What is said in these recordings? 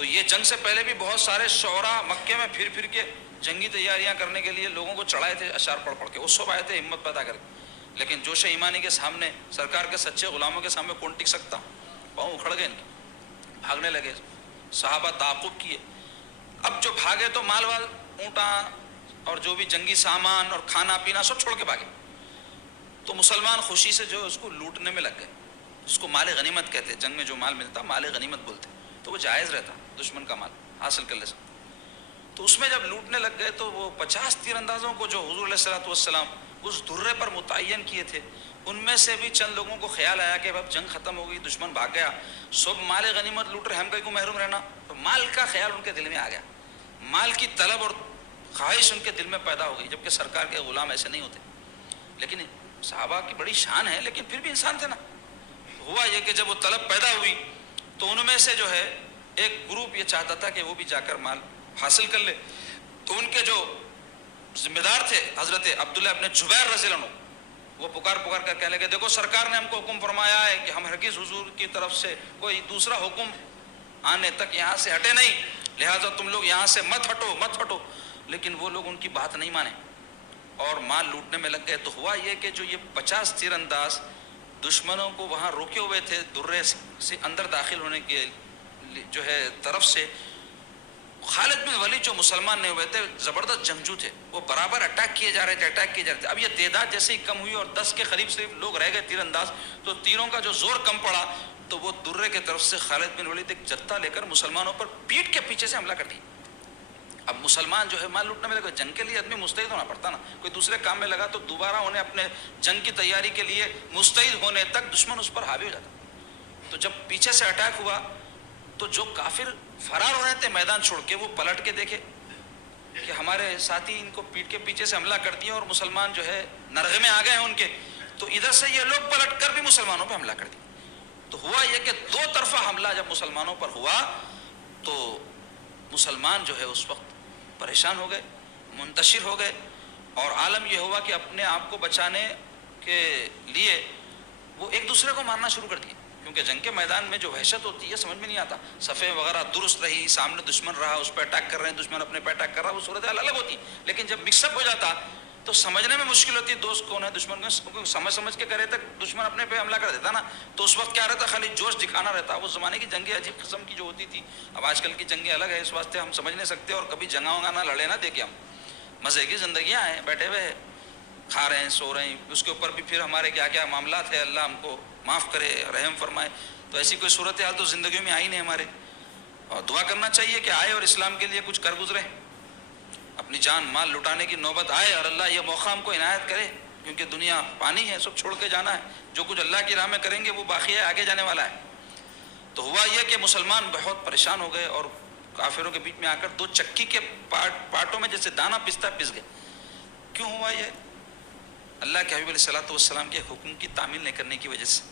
تو یہ جنگ سے پہلے بھی بہت سارے شعراء مکے میں پھر پھر کے جنگی تیاریاں کرنے کے لیے لوگوں کو چڑھائے تھے اشعار پڑھ پڑھ کے، وہ سب آئے تھے ہمت پیدا کر کے، لیکن جوش ایمانی کے سامنے، سرکار کے سچے غلاموں کے سامنے کون ٹک سکتا؟ پاؤں اکھڑ گئے ان کے، بھاگنے لگے، صحابہ تعاقب کیے۔ اب جو بھاگے تو مال وال، اونٹاں اور جو بھی جنگی سامان اور کھانا پینا سب چھوڑ کے بھاگے، تو مسلمان خوشی سے جو ہے اس کو لوٹنے میں لگ گئے، اس کو مال غنیمت کہتے، جنگ میں جو مال ملتا مال غنیمت بولتے، تو وہ جائز رہتا دشمن کا مال حاصل کر لے سکتے۔ تو اس میں جب لوٹنے لگ گئے تو وہ 50 تیر اندازوں کو جو حضور علیہ الصلوۃ والسلام اس درے پر متعین کیے تھے، ان میں سے بھی چند لوگوں کو خیال آیا کہ اب جنگ ختم ہو گئی، دشمن بھاگ گیا، سب مال غنیمت لوٹ رہے، ہم کہیں کو محروم رہنا، تو مال کا خیال ان کے دل میں آ گیا، مال کی طلب اور خواہش ان کے دل میں پیدا ہو گئی، جبکہ سرکار کے غلام ایسے نہیں ہوتے۔ لیکن صحابہ کی بڑی شان ہے، لیکن پھر بھی انسان تھے نا۔ ہوا یہ کہ جب وہ طلب پیدا ہوئی تو ان میں سے جو ہے ایک گروپ یہ چاہتا تھا کہ وہ بھی جا کر مال حاصل کر لے، تو ان کے جو ذمہ دار تھے حضرت عبداللہ ابن جبیر رضی اللہ عنہ، وہ پکار کر کہنے لگے دیکھو سرکار نے ہم کو حکم فرمایا ہے کہ ہم ہرگز حضور کی طرف سے کوئی دوسرا حکم آنے تک یہاں سے ہٹے نہیں، لہٰذا تم لوگ یہاں سے مت ہٹو۔ لیکن وہ لوگ ان کی بات نہیں مانے اور مال لوٹنے میں لگ گئے۔ تو ہوا یہ کہ جو یہ 50 تیر انداز دشمنوں کو وہاں روکے ہوئے تھے درے سے اندر داخل ہونے کے جو ہے طرف سے، خالد بن ولید جو مسلمان نہیں ہوئے تھے، زبردست جنگجو تھے، وہ برابر اٹیک کیے جا رہے تھے۔ اب یہ تعداد جیسے ہی کم ہوئی اور 10 کے قریب صرف لوگ رہ گئے تیر انداز، تو تیروں کا جو زور کم پڑا تو وہ درے کی طرف سے خالد بن ولید ایک جتھا لے کر مسلمانوں پر پیٹ کے پیچھے سے حملہ کر دیا۔ اب مسلمان جو ہے مال لوٹنے میں لگے، جنگ کے لیے آدمی مستعد ہونا پڑتا نا، کوئی دوسرے کام میں لگا تو دوبارہ انہیں اپنے جنگ کی تیاری کے لیے مستعد ہونے تک دشمن اس پر حاوی ہو جاتا۔ تو جب پیچھے سے اٹیک ہوا تو جو کافر فرار ہو رہے تھے میدان چھوڑ کے، وہ پلٹ کے دیکھے کہ ہمارے ساتھی ان کو پیٹ کے پیچھے سے حملہ کر دیا اور مسلمان جو ہے نرغے میں آ گئے ہیں ان کے، تو ادھر سے یہ لوگ پلٹ کر بھی مسلمانوں پہ حملہ کر دیا۔ تو ہوا یہ کہ دو طرفہ حملہ جب مسلمانوں پر ہوا تو مسلمان جو ہے اس وقت پریشان ہو گئے، منتشر ہو گئے، اور عالم یہ ہوا کہ اپنے آپ کو بچانے کے لیے وہ ایک دوسرے کو مارنا شروع کر دیا، کیونکہ جنگ کے میدان میں جو وحشت ہوتی ہے سمجھ میں نہیں آتا، صفیں وغیرہ درست رہی، سامنے دشمن رہا، اس پہ اٹیک کر رہے ہیں، دشمن اپنے پہ اٹیک کر رہا، وہ صورتحال الگ ہوتی، لیکن جب مکس اپ ہو جاتا تو سمجھنے میں مشکل ہوتی، دوست کون ہے دشمن کو سمجھ کے کرے تک دشمن اپنے پہ حملہ کر دیتا نا، تو اس وقت کیا رہتا، خالی جوش دکھانا رہتا۔ وہ زمانے کی جنگیں عجیب قسم کی جو ہوتی تھی، اب آج کل کی جنگیں الگ ہے، اس واسطے ہم سمجھ نہیں سکتے، اور کبھی جنگا ونگا نہ لڑے نہ دیکھے، ہم مزے کی زندگیاں ہیں، بیٹھے ہوئے کھا رہے ہیں سو رہے ہیں، اس کے اوپر بھی پھر ہمارے کیا کیا معاملات ہیں، اللہ ہم کو معاف کرے رحم فرمائے۔ تو ایسی کوئی صورتحال تو زندگیوں میں آئی نہیں ہمارے، اور دعا کرنا چاہیے کہ آئے اور اسلام کے لیے کچھ کر گزرے، اپنی جان مال لٹانے کی نوبت آئے اور اللہ یہ موقع ہم کو عنایت کرے، کیونکہ دنیا پانی ہے، سب چھوڑ کے جانا ہے، جو کچھ اللہ کی راہ میں کریں گے وہ باقی ہے، آگے جانے والا ہے۔ تو ہوا یہ کہ مسلمان بہت پریشان ہو گئے اور کافروں کے بیچ میں آ کر دو چکی کے پارٹوں میں جیسے دانا پستا پس گئے۔ کیوں ہوا یہ؟ اللہ کے حبیب علیہ الصلوۃ والسلام کے حکم کی تعمیل نہیں کرنے کی وجہ سے،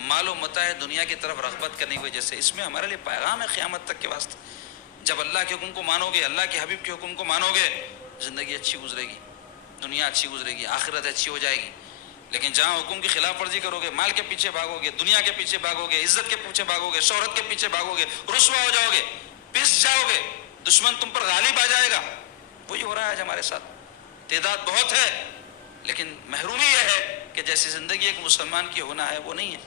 مال و متاع دنیا کی طرف رغبت کرنے کی وجہ سے۔ اس میں ہمارے لیے پیغام ہے قیامت تک کے واسطے، جب اللہ کے حکم کو مانو گے، اللہ کے حبیب کے حکم کو مانو گے، زندگی اچھی گزرے گی، دنیا اچھی گزرے گی، آخرت اچھی ہو جائے گی۔ لیکن جہاں حکم کی خلاف ورزی کرو گے، مال کے پیچھے بھاگو گے، دنیا کے پیچھے بھاگو گے، عزت کے پیچھے بھاگو گے، شہرت کے پیچھے بھاگو گے، رسوا ہو جاؤ گے، پس جاؤ گے، دشمن تم پر غالب آ جائے گا۔ وہی ہو رہا ہے آج ہمارے ساتھ، تعداد بہت ہے لیکن محرومی یہ ہے کہ جیسی زندگی ایک مسلمان کی ہونا ہے وہ نہیں ہے۔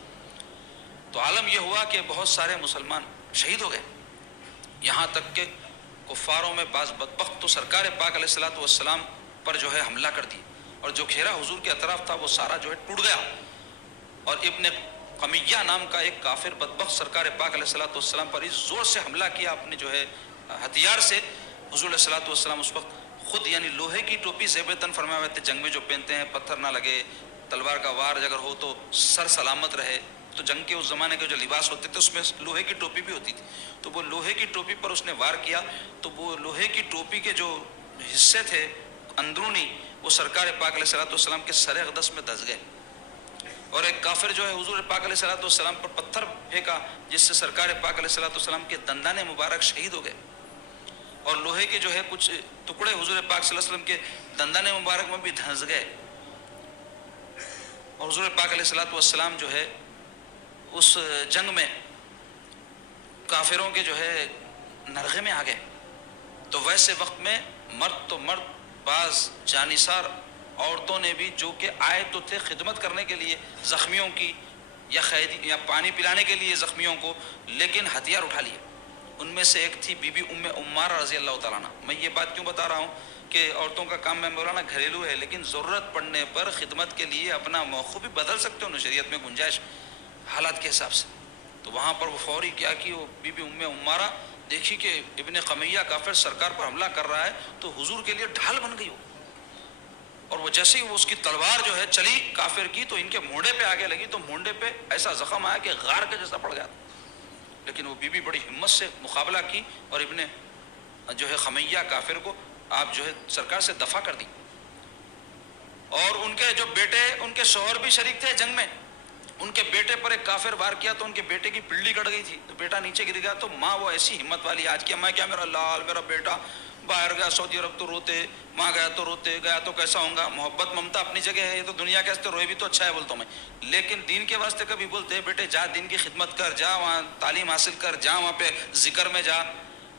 تو عالم یہ ہوا کہ بہت سارے مسلمان شہید ہو گئے، یہاں تک کہ کفاروں میں بعض بدبخت تو سرکار پاک علیہ الصلوۃ والسلام پر جو ہے حملہ کر دی، اور جو گھیرا حضور کے اطراف تھا وہ سارا جو ہے ٹوٹ گیا، اور ابن قمیہ نام کا ایک کافر بدبخت سرکار پاک علیہ الصلوۃ والسلام پر اس زور سے حملہ کیا اپنے جو ہے ہتھیار سے، حضور علیہ الصلوۃ والسلام اس وقت خود یعنی لوہے کی ٹوپی زیب تن فرمائے ہوئے تھے، جنگ میں جو پہنتے ہیں پتھر نہ لگے، تلوار کا وار اگر ہو تو سر سلامت رہے، تو جنگ کے اس زمانے کے جو لباس ہوتے تھے اس میں لوہے کی ٹوپی بھی ہوتی تھی، تو وہ لوہے کی ٹوپی پر اس نے وار کیا، تو وہ لوہے کی ٹوپی کے جو حصے تھے اندرونی وہ سرکار پاک علیہ الصلوۃ والسلام کے سر اقدس میں دھس گئے، اور ایک کافر جو ہے حضور پاک علیہ الصلوۃ والسلام پر پتھر پھینکا جس سے سرکار پاک علیہ الصلوۃ والسلام کے دندان مبارک شہید ہو گئے، اور لوہے کے جو ہے کچھ ٹکڑے حضور پاک صلی اللہ علیہ وسلم کے دندان مبارک میں بھی دھنس گئے، اور حضور پاک علیہ الصلوۃ والسلام جو ہے اس جنگ میں کافروں کے جو ہے नरगे में आ गए। तो वैसे वक्त में मर्द तो मर्द, बाज जानिसार औरतों ने भी जो कि आए तो थे खिदमत करने के लिए ज़ख्मियों की या कैदी या पानी पिलाने के लिए ज़ख्मियों को, लेकिन हथियार उठा लिए। उनमें से एक थी बीबी उम्मे उम्मारा रज़ी अल्लाह तआला अन्हा। मैं ये बात क्यों बता रहा हूँ कि औरतों का काम में मौलाना घरेलू है, लेकिन ज़रूरत पड़ने पर खिदमत के लिए अपना मौक़िफ़ भी बदल सकते हो शरीयत में गुंजाइश हालात के हिसाब से। तो वहाँ पर वो फौरी क्या कि वो बीबी उम्मे उम्मारा देखी कि इब्ने क़मैया काफिर सरकार पर हमला कर रहा है, तो हुजूर के लिए ढाल बन गई हो। और वो जैसे ही वो उसकी तलवार जो है चली काफिर की, तो इनके मोंढे पे आगे लगी, तो मोंढे पे ऐसा जख्म आया कि गार के जैसा पड़ गया। लेकिन वो बीबी बड़ी हिम्मत से मुकाबला की और इब्ने जो है क़मैया काफिर को आप जो है सरकार से दफा कर दी। और उनके जो बेटे, उनके शौहर भी शरीक थे जंग में, उनके बेटे पर एक काफिर वार किया तो उनके बेटे की पिल्ली कट गई थी, तो बेटा नीचे गिर गया। तो माँ वो ऐसी हिम्मत वाली आज की माँ, क्या मेरा लाल मेरा बेटा बाहर गया सऊदी अरब तो रोते, माँ गया तो रोते, गया तो कैसा होगा। मोहब्बत ममता अपनी जगह है, ये तो दुनिया के वास्ते रोए भी तो अच्छा है बोलता हूँ मैं, लेकिन दीन के वास्ते कभी बोलते बेटे जा दीन की खिदमत कर, जा वहाँ तालीम हासिल कर, जा वहाँ पे जिक्र में जा।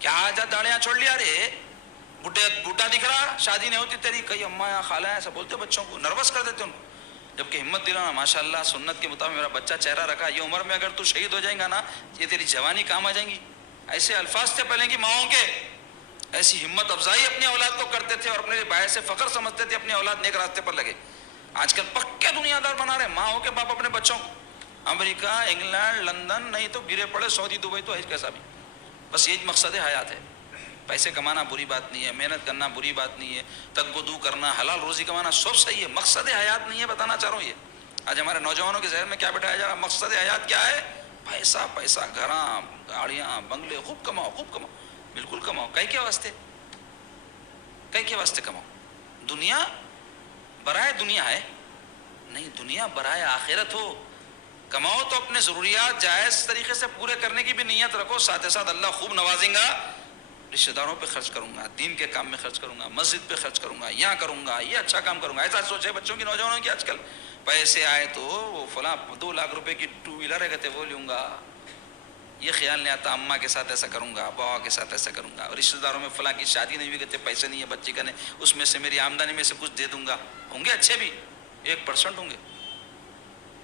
क्या जा दाढ़ियाँ छोड़ लिया रे, बुढ़े बूढ़ा दिख रहा, शादी नहीं होती तेरी, कई अम्मा या खाला ऐसा बोलते बच्चों को, नर्वस कर देते उनको। जबकि हिम्मत दिलाना माशाअल्लाह सुन्नत के मुताबिक मेरा बच्चा चेहरा रखा, ये उम्र में अगर तू शहीद हो जाएगा ना, ये तेरी जवानी काम आ जाएंगी। ऐसे अल्फाज थे पहले की माओं के, ऐसी हिम्मत अफजाई अपनी औलाद को करते थे और अपने बाय से फख्र समझते थे अपनी औलाद नेक रास्ते पर लगे। आजकल पक्के दुनियादार बना रहे माँ हो के बाप अपने बच्चों को। अमेरिका, इंग्लैंड, लंदन, नहीं तो गिरे पड़े सऊदी, दुबई, तो है कैसा भी। बस यही मकसद हयात है। पैसे कमाना बुरी बात नहीं है, मेहनत करना बुरी बात नहीं है, तकबुदू करना, हलाल रोजी कमाना सब सही है, मकसद हयात नहीं है, बताना चाह रहा हूँ। ये आज हमारे नौजवानों के जहन में क्या बैठाया जा रहा है, मकसद हयात क्या है? पैसा पैसा, घर गाड़ियाँ बंगले, खूब कमाओ खूब कमाओ। बिल्कुल कमाओ, कई के वास्ते, कई के वास्ते कमाओ? दुनिया बराए दुनिया है नहीं, दुनिया बराए आखिरत हो। कमाओ तो अपने ज़रूरियात जायज़ तरीके से पूरे करने की भी नीयत रखो, साथ ही साथ अल्लाह खूब नवाजेगा। रिश्तेदारों पे खर्च करूंगा, दीन के काम में खर्च करूंगा, मस्जिद पे खर्च करूंगा, यहाँ करूंगा, ये अच्छा काम करूंगा, ऐसा सोचे बच्चों की, नौजवानों की। आजकल पैसे आए तो वो फला 2 लाख रुपए की 2 व्हीलर है कहते वो लूँगा, ये ख्याल नहीं आता अम्मा के साथ ऐसा करूंगा, बाबा के साथ ऐसा करूंगा। और रिश्तेदारों में फला की शादी नहीं हुई कहते पैसे नहीं है बच्ची का, नहीं उसमें से मेरी आमदनी में से कुछ दे दूंगा। होंगे अच्छे भी, 1% होंगे,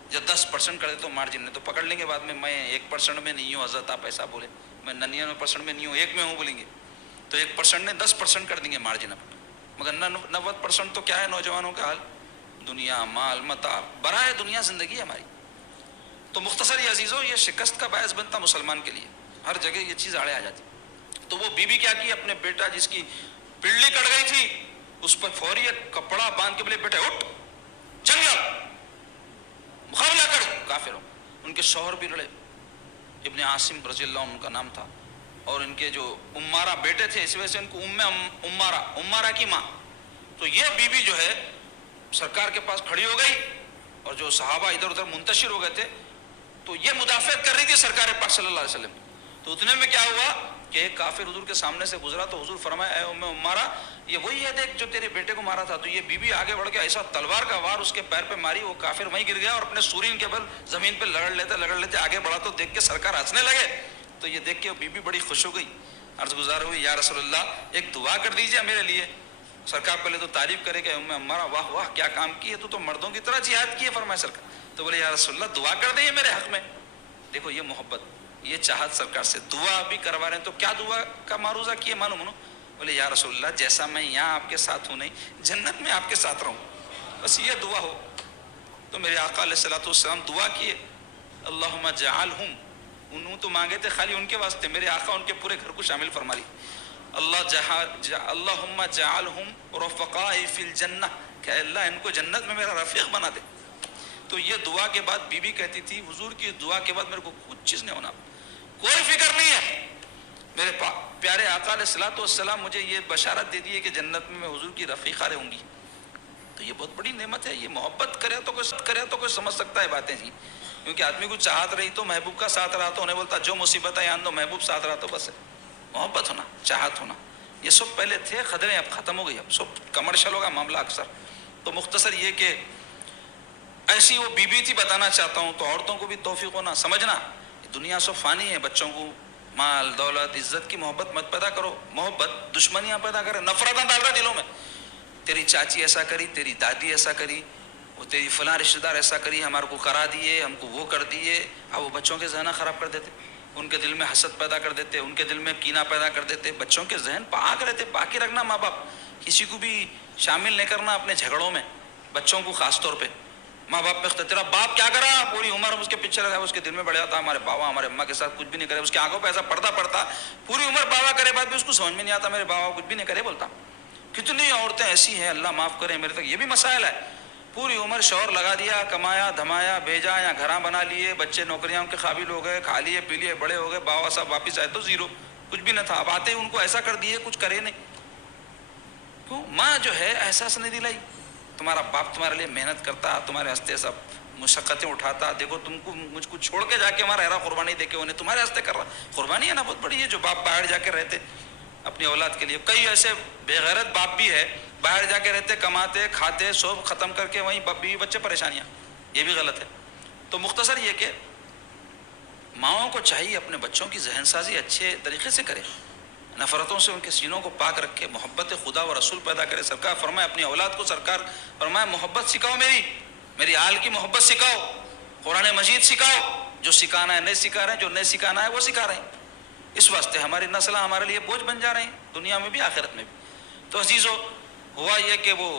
जब 10% कर दे तो मार्जिन ने तो पकड़ लेंगे बाद में, मैं 1% में नहीं हूँ हजरत आप ऐसा बोले, मैं 99% में नहीं हूँ, 1 में हूँ बोलेंगे, तो 1% ने 10% कर देंगे मार्जिन अपना। मगर 90% तो क्या है नौजवानों का हाल? दुनिया, माल, मता, बराए दुनिया जिंदगी है हमारी। तो मुख्तसर अजीज़ों, ये शिकस्त का बायस बनता मुसलमान के लिए, हर जगह ये चीज़ आड़े आ जाती। तो वो बीबी क्या की, अपने बेटा जिसकी पिल्ली कट गई थी उस पर फौरी एक कपड़ा बांध के बोले बेटे उठ, चल मुकाबला कर काफिरों। उनके शौहर भी लड़े, इब्ने आसिम रज़ी अल्लाह अन्हु उनका नाम था, और इनके जो उम्मारा बेटे थे, इस वजह से इनको उम्मारा, उम्मारा की माँ। तो ये बीबी जो है सरकार के पास खड़ी हो गई, और जो सहाबा इधर उधर मुंतशिर हो गए थे, तो ये मुदाफ़त कर रही थी सरकार पाक सल्लल्लाहु अलैहि वसल्लम। तो उतने में क्या हुआ कि एक काफिर हुजूर के सामने से गुजरा, तो हुजूर फरमाया ऐ उम्मे उम्मारा, ये वही है देख जो तेरे बेटे को मारा था। तो ये बीबी आगे बढ़ के ऐसा तलवार का वार उसके पैर पे मारी, वो काफिर वहीं गिर गया और अपने सूरीन के बल जमीन पे लड़ लेते आगे बढ़ा। तो देख के सरकार हंसने लगे। तो ये देख के बीबी बड़ी खुश हो गई, अर्ज गुजार हुई, या रसूलल्लाह एक दुआ कर दीजिए मेरे लिए। सरकार पहले तो तारीफ करे कि उम्मे उम्मारा वाह वाह क्या काम की है, तो मर्दों की तरह जिहाद की है, फरमाया सरकार। तो बोले या रसूलल्लाह दुआ कर दें मेरे हक में। देखो ये मोहब्बत, ये चाहत सरकार से, दुआ भी करवा रहे हैं। तो क्या दुआ का मारूजा किए मालूम? बोले या रसूलल्लाह जैसा मैं यहाँ आपके साथ हूँ नहीं, जन्नत में आपके साथ रहूँ, बस ये दुआ हो। तो मेरे आका अलैहिस्सलातु वस्सलाम दुआ किए, अल्लाहुम्मा जअलहुम, उन्होंने तो मांगे थे खाली उनके वास्ते, मेरे आका उनके पूरे घर को शामिल फरमा ली। अल्लाहुम्मा जअलहुम रफ़क़ाई फिल जन्नह, कि अल्लाह इनको जन्नत में मेरा रफ़ीक बना दे। तो ये दुआ के बाद बीबी कहती थी हुजूर की दुआ के बाद मेरे को कुछ चीज़ नहीं होना, कोई फिक्र नहीं है। मेरे प्यारे आका अलैहिस्सलातु वस्सलाम मुझे ये बशारत दे दी है कि जन्नत में मैं हुजूर की रफ़ीक़ा रहूँगी। तो ये बहुत बड़ी नेमत है। ये मोहब्बत करे तो कोई समझ सकता है बातें जी, क्योंकि आदमी को चाहत रही तो महबूब का साथ रहा तो उन्हें बोलता जो मुसीबत है आन दो, महबूब साथ रहा तो बस है। मोहब्बत होना, चाहत होना, ये सब पहले थे, खदरें अब ख़त्म हो गई, अब सब कमर्शियल होगा मामला अक्सर। तो मुख्तसर ये कि ऐसी वो बीबी थी, बताना चाहता हूँ। तो औरतों को भी तौफीक होना, समझना दुनिया सब फ़ानी है, बच्चों को माल दौलत इज्जत की मोहब्बत मत पैदा करो, मोहब्बत दुश्मनियां पैदा करे, नफरत डाल रहा दिलों में। तेरी चाची ऐसा करी, तेरी दादी ऐसा करी, वो तेरी फलां रिश्तेदार ऐसा करी, हमारे को करा दिए, हमको वो कर दिए। अब वो बच्चों के जहन खराब कर देते, उनके दिल में हसद पैदा कर देते, उनके दिल में कीना पैदा कर देते। बच्चों के जहन पाक रहते, पाकी रखना माँ बाप, किसी को भी शामिल नहीं करना अपने झगड़ों में, बच्चों को खास तौर पे। माँ बाप पे तेरा बाप क्या करा, पूरी उम्र उसके पीछे लगा, उसके दिल में बढ़ जाता हमारे बाबा हमारे अम्मा के साथ कुछ भी नहीं करे, उसकी आंखों पे ऐसा पर्दा पड़ता, पूरी उम्र बाबा करे बाद भी उसको समझ में नहीं आता मेरे बाबा कुछ भी नहीं करे बोलता। कितनी औरतें ऐसी हैं, अल्लाह माफ करे, मेरे तक ये भी मसाइल है। पूरी उम्र शौहर लगा दिया, कमाया धमाया, भेजा या घरा बना लिए, बच्चे नौकरियां के काबिल हो गए, खा लिए पी लिए, बड़े हो गए, बाबा साहब वापिस आए तो जीरो, कुछ भी न था। अब आते ही उनको ऐसा कर दिए, कुछ करे नहीं। क्यों? माँ जो है एहसास नहीं दिलाई, तुम्हारा बाप तुम्हारे लिए मेहनत करता, तुम्हारे हस्ते सब मुशक्कतें उठाता, देखो तुमको मुझको छोड़ के जाके हमारा हैरा कुर्बानी देके उन्हें तुम्हारे हस्ते कर रहा। कुर्बानी है ना बहुत बड़ी है जो बाप बाहर जाके रहते अपनी औलाद के लिए। कई ऐसे बेगैरत बाप भी है, बाहर जाके रहते, कमाते खाते, सब खत्म करके वहीं बीवी बच्चे परेशानियां, ये भी गलत है। तो मुख्तसर ये कि माओं को चाहिए अपने बच्चों की जहनसाजी अच्छे तरीके से करे, नफरतों से उनके सीनों को पाक रखे, मोहब्बत खुदा व रसूल पैदा करे। सरकार फरमाए अपनी औलाद को, सरकार फरमाए मोहब्बत सिखाओ, मेरी आल की मोहब्बत सिखाओ, कुरान मजीद सिखाओ, जो सिखाना है नहीं सिखा रहे हैं, जो नहीं सिखाना है वो सिखा रहे हैं। इस वास्ते हमारी नस्ल हमारे लिए बोझ बन जा रही हैं, दुनिया में भी आखिरत में भी। तो अजीज़ों, हुआ यह कि वो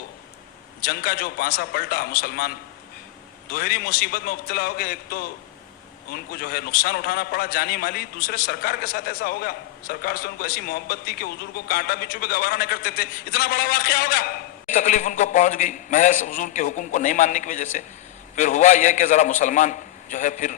जंग का जो पांसा पलटा, मुसलमान दोहरी मुसीबत में मुब्तला हो गए। एक तो उनको जो है नुकसान उठाना पड़ा जानी माली, दूसरे सरकार के साथ ऐसा हो गया, सरकार से उनको ऐसी मोहब्बत थी कि हुजूर को कांटा भी चुभे गवारा नहीं करते थे, इतना बड़ा वाक़या होगा। तकलीफ उनको पहुंच गई महज हुजूर के हुक्म को नहीं मानने की वजह से। फिर हुआ यह कि ज़रा मुसलमान जो है फिर